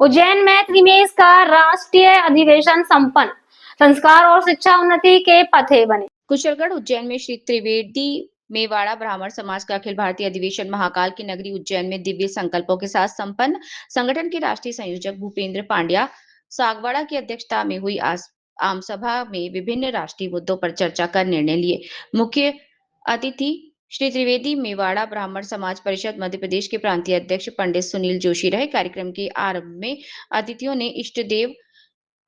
उज्जैन में त्रिमेश का राष्ट्रीय अधिवेशन संपन्न, संस्कार और शिक्षा उन्नति के पथे बने। कुशलगढ़ उज्जैन में श्री त्रिवेदी मेवाड़ा ब्राह्मण समाज का अखिल भारतीय अधिवेशन महाकाल की नगरी उज्जैन में दिव्य संकल्पों के साथ संपन्न। संगठन के राष्ट्रीय संयोजक भूपेंद्र पांड्या सागवाड़ा की अध्यक्षता में हुई आम सभा में विभिन्न राष्ट्रीय मुद्दों पर चर्चा कर निर्णय लिए। मुख्य अतिथि श्री त्रिवेदी मेवाड़ा ब्राह्मण समाज परिषद मध्य प्रदेश के प्रांतीय अध्यक्ष पंडित सुनील जोशी रहे। कार्यक्रम के आरंभ में अतिथियों ने इष्ट देव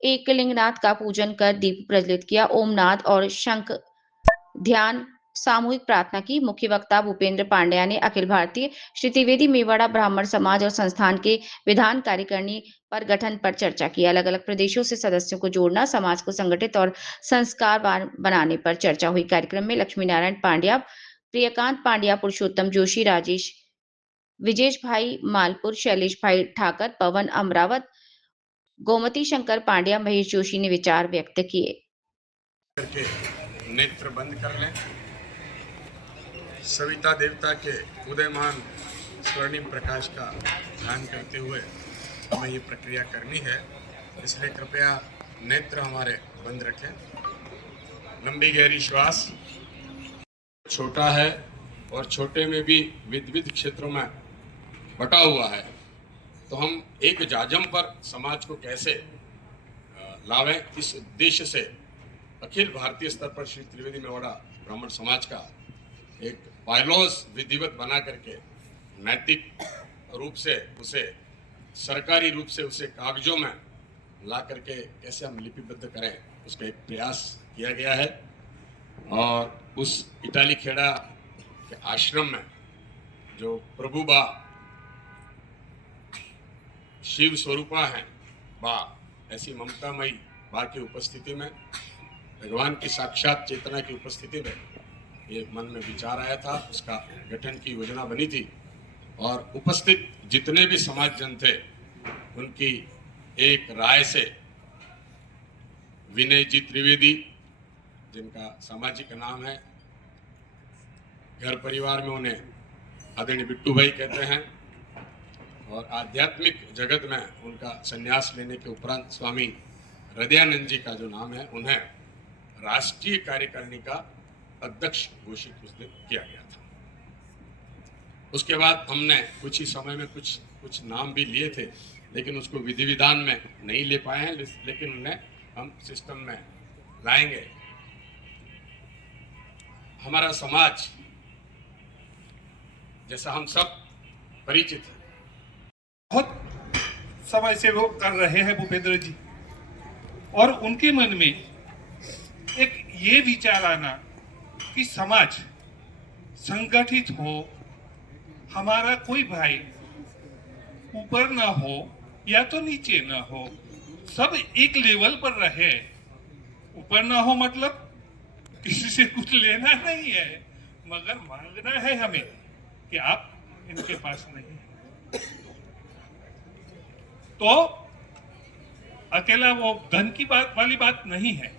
एकलिंगनाथ का पूजन कर दीप प्रज्वलित किया। ओमनाद और शंख ध्यान सामूहिक प्रार्थना की। मुख्य वक्ता भूपेंद्र पांड्या ने अखिल भारतीय श्री त्रिवेदी मेवाड़ा ब्राह्मण समाज और संस्थान के विधान कार्यकारिणी पर गठन पर चर्चा की। अलग अलग प्रदेशों से सदस्यों को जोड़ना, समाज को संगठित और संस्कारवान बनाने पर चर्चा हुई। कार्यक्रम में लक्ष्मी नारायण पांड्या, प्रियकांत पांड्या, पुरुषोत्तम जोशी, राजेश विजेश भाई मालपुर, शैलेश भाई ठाकर, पवन अमरावत, गोमती शंकर पांड्या, महेश जोशी ने विचार व्यक्त किए। करके नेत्र बंद कर लें। सविता देवता के उदयमान स्वर्णिम प्रकाश का ध्यान करते हुए हमें ये प्रक्रिया करनी है, इसलिए कृपया नेत्र हमारे बंद रखें। लंबी गहरी श्वास। छोटा है और छोटे में भी विविध क्षेत्रों में बटा हुआ है, तो हम एक जाजम पर समाज को कैसे लावें, इस उद्देश्य से अखिल भारतीय स्तर पर श्री त्रिवेदी मेवाड़ा ब्राह्मण समाज का एक बायलॉज विधिवत बना करके नैतिक रूप से उसे, सरकारी रूप से उसे कागजों में ला करके कैसे हम लिपिबद्ध करें, उसका एक प्रयास किया गया है। और उस इटाली खेड़ा के आश्रम में जो प्रभु बा शिव स्वरूपा हैं, बा ऐसी ममतामयी बा की उपस्थिति में, भगवान की साक्षात चेतना की उपस्थिति में ये मन में विचार आया था, उसका गठन की योजना बनी थी। और उपस्थित जितने भी समाजजन थे उनकी एक राय से विनय जी त्रिवेदी, जिनका सामाजिक नाम है, घर परिवार में उन्हें आदरणीय बिट्टू भाई कहते हैं, और आध्यात्मिक जगत में उनका संन्यास लेने के उपरांत स्वामी हृदयानंद जी का जो नाम है, उन्हें राष्ट्रीय कार्यकारिणी का अध्यक्ष घोषित उस दिन किया गया था। उसके बाद हमने कुछ ही समय में कुछ नाम भी लिए थे, लेकिन उसको विधि विधान में नहीं ले पाए हैं, लेकिन उन्हें हम सिस्टम में लाएंगे। हमारा समाज, जैसा हम सब परिचित हैं, बहुत समय से वो कर रहे हैं भूपेंद्र जी, और उनके मन में एक ये विचार आना कि समाज संगठित हो, हमारा कोई भाई ऊपर ना हो या तो नीचे ना हो, सब एक लेवल पर रहे। ऊपर ना हो मतलब किसी से कुछ लेना नहीं है, मगर मांगना है हमें कि आप इनके पास नहीं है। तो अकेला वो धन की बात वाली बात नहीं है।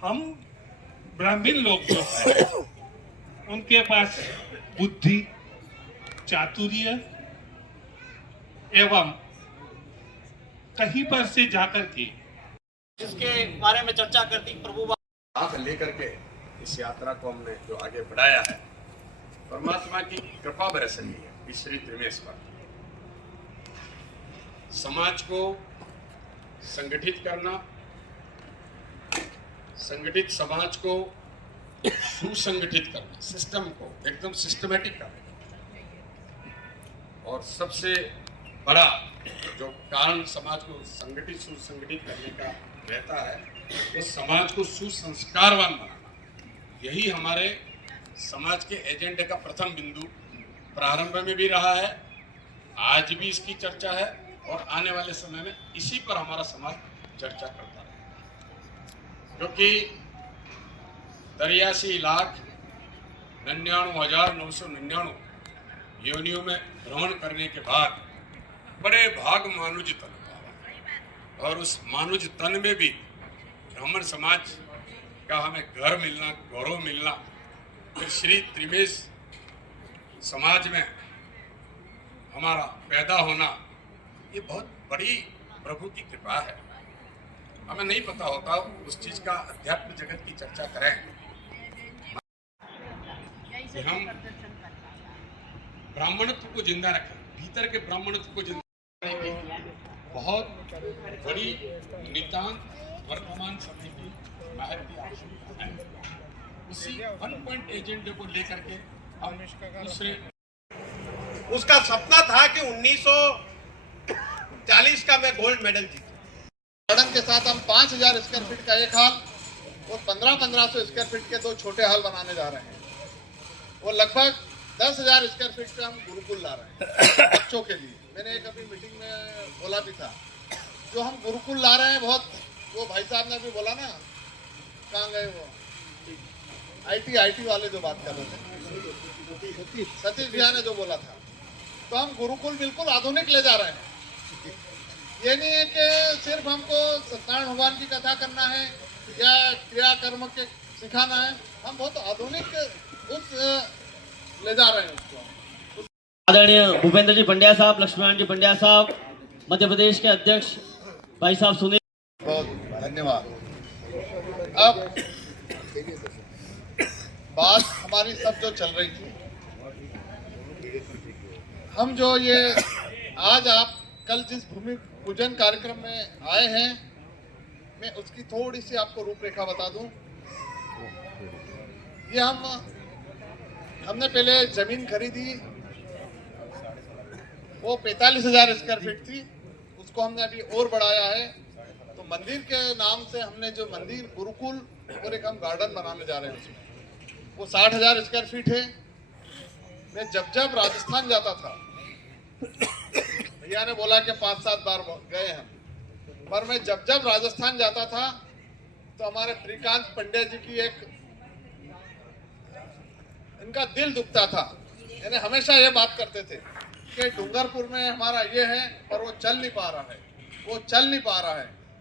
हम ब्राह्मण लोग जो है उनके पास बुद्धि, चातुर्य एवं कहीं पर से जाकर के जिसके बारे में चर्चा करती प्रभु हाथ लेकर के इस यात्रा को हमने जो आगे बढ़ाया है, परमात्मा की कृपा बरस रही है इस श्री त्रिमेश पर। समाज को संगठित करना, संगठित समाज को सुसंगठित करना, सिस्टम को एकदम सिस्टमेटिक करना, और सबसे बड़ा जो कारण समाज को संगठित सुसंगठित करने का रहता है, वो समाज को सुसंस्कारवान बनाना। यही हमारे समाज के एजेंडे का प्रथम बिंदु प्रारंभ में भी रहा है, आज भी इसकी चर्चा है, और आने वाले समय में इसी पर हमारा समाज चर्चा करता है। क्योंकि 83,99,999 योनियों में भ्रमण करने के बाद बड़े भाग मानुज तन पावा, और उस मानुज तन में भी ब्राह्मण समाज का हमें घर मिलना, गौरव मिलना, फिर श्री त्रिमेश समाज में हमारा पैदा होना, ये बहुत बड़ी प्रभु की कृपा है। हमें नहीं पता होता उस चीज का अध्यात्म जगत की चर्चा करें कि हम ब्राह्मणत्व को जिंदा रखें, भीतर के ब्राह्मणत्व को जिंदा रखने की बहुत बड़ी नितांत वर्तमान समय की बाहर की आवश्यकता है। उसी 1 पॉइंट एजेंडे को लेकर के हम दूसरे उसका सपना था कि 1940 का मैं गोल्ड मेडल जीतूं। गार्डन के साथ हम 5000 स्क्वायर फीट का एक हाल और 1500 स्क्वायर फीट के 2 छोटे हाल बनाने जा रहे हैं। वो लगभग 10,000 स्क्वायर फीट पे हम गुरुकुल ला रहे हैं बच्चों के लिए। मैंने एक अभी मीटिंग में बोला भी था, जो हम गुरुकुल ला रहे हैं बहुत, वो भाई साहब ने भी बोला ना, कहाँ गए वो आईटी वाले जो बात कर रहे थे, सतीश भैया ने जो बोला था, तो हम गुरुकुल बिल्कुल आधुनिक ले जा रहे हैं। ये नहीं है कि सिर्फ हमको सत्यनारायण भगवान की कथा करना है या क्रिया कर्म के सिखाना है, हम बहुत आधुनिक उस ले जा रहे हैं उसको। आदरणीय भूपेंद्र जी पंड्या साहब, लक्ष्मण जी पंड्या साहब, मध्य प्रदेश के अध्यक्ष भाई साहब सुनील, बहुत धन्यवाद। अब बात हमारी सब जो चल रही थी, हम जो ये आज आप कल जिस भूमि पूजन कार्यक्रम में आए हैं, मैं उसकी थोड़ी सी आपको रूपरेखा बता दूं। ये हमने पहले जमीन खरीदी, वो 45,000 स्क्वायर फीट थी, उसको हमने अभी और बढ़ाया है। तो मंदिर के नाम से हमने जो मंदिर गुरुकुल और एक हम गार्डन बनाने जा रहे हैं, उसमें वो 60,000 स्क्वायर फीट है। मैं जब राजस्थान जाता था, भैया ने बोला कि 5-7 बार गए हम, पर मैं जब राजस्थान जाता था तो हमारे श्रीकांत पंड्या जी की एक इनका दिल दुखता था। यानी हमेशा ये बात करते थे कि डूंगरपुर में हमारा ये है पर वो चल नहीं पा रहा है,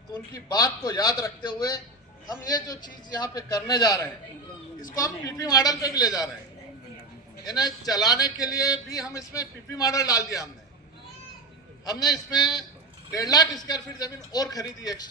तो उनकी बात को याद रखते हुए हम ये जो चीज यहाँ पे करने जा रहे हैं, इसको हम पीपी मॉडल पे भी ले जा रहे हैं। इन्हें चलाने के लिए भी हम इसमें पीपी मॉडल डाल दिया। हमने इसमें 1.5 लाख स्क्वायर फीट जमीन और खरीदी एक्स्ट्रा।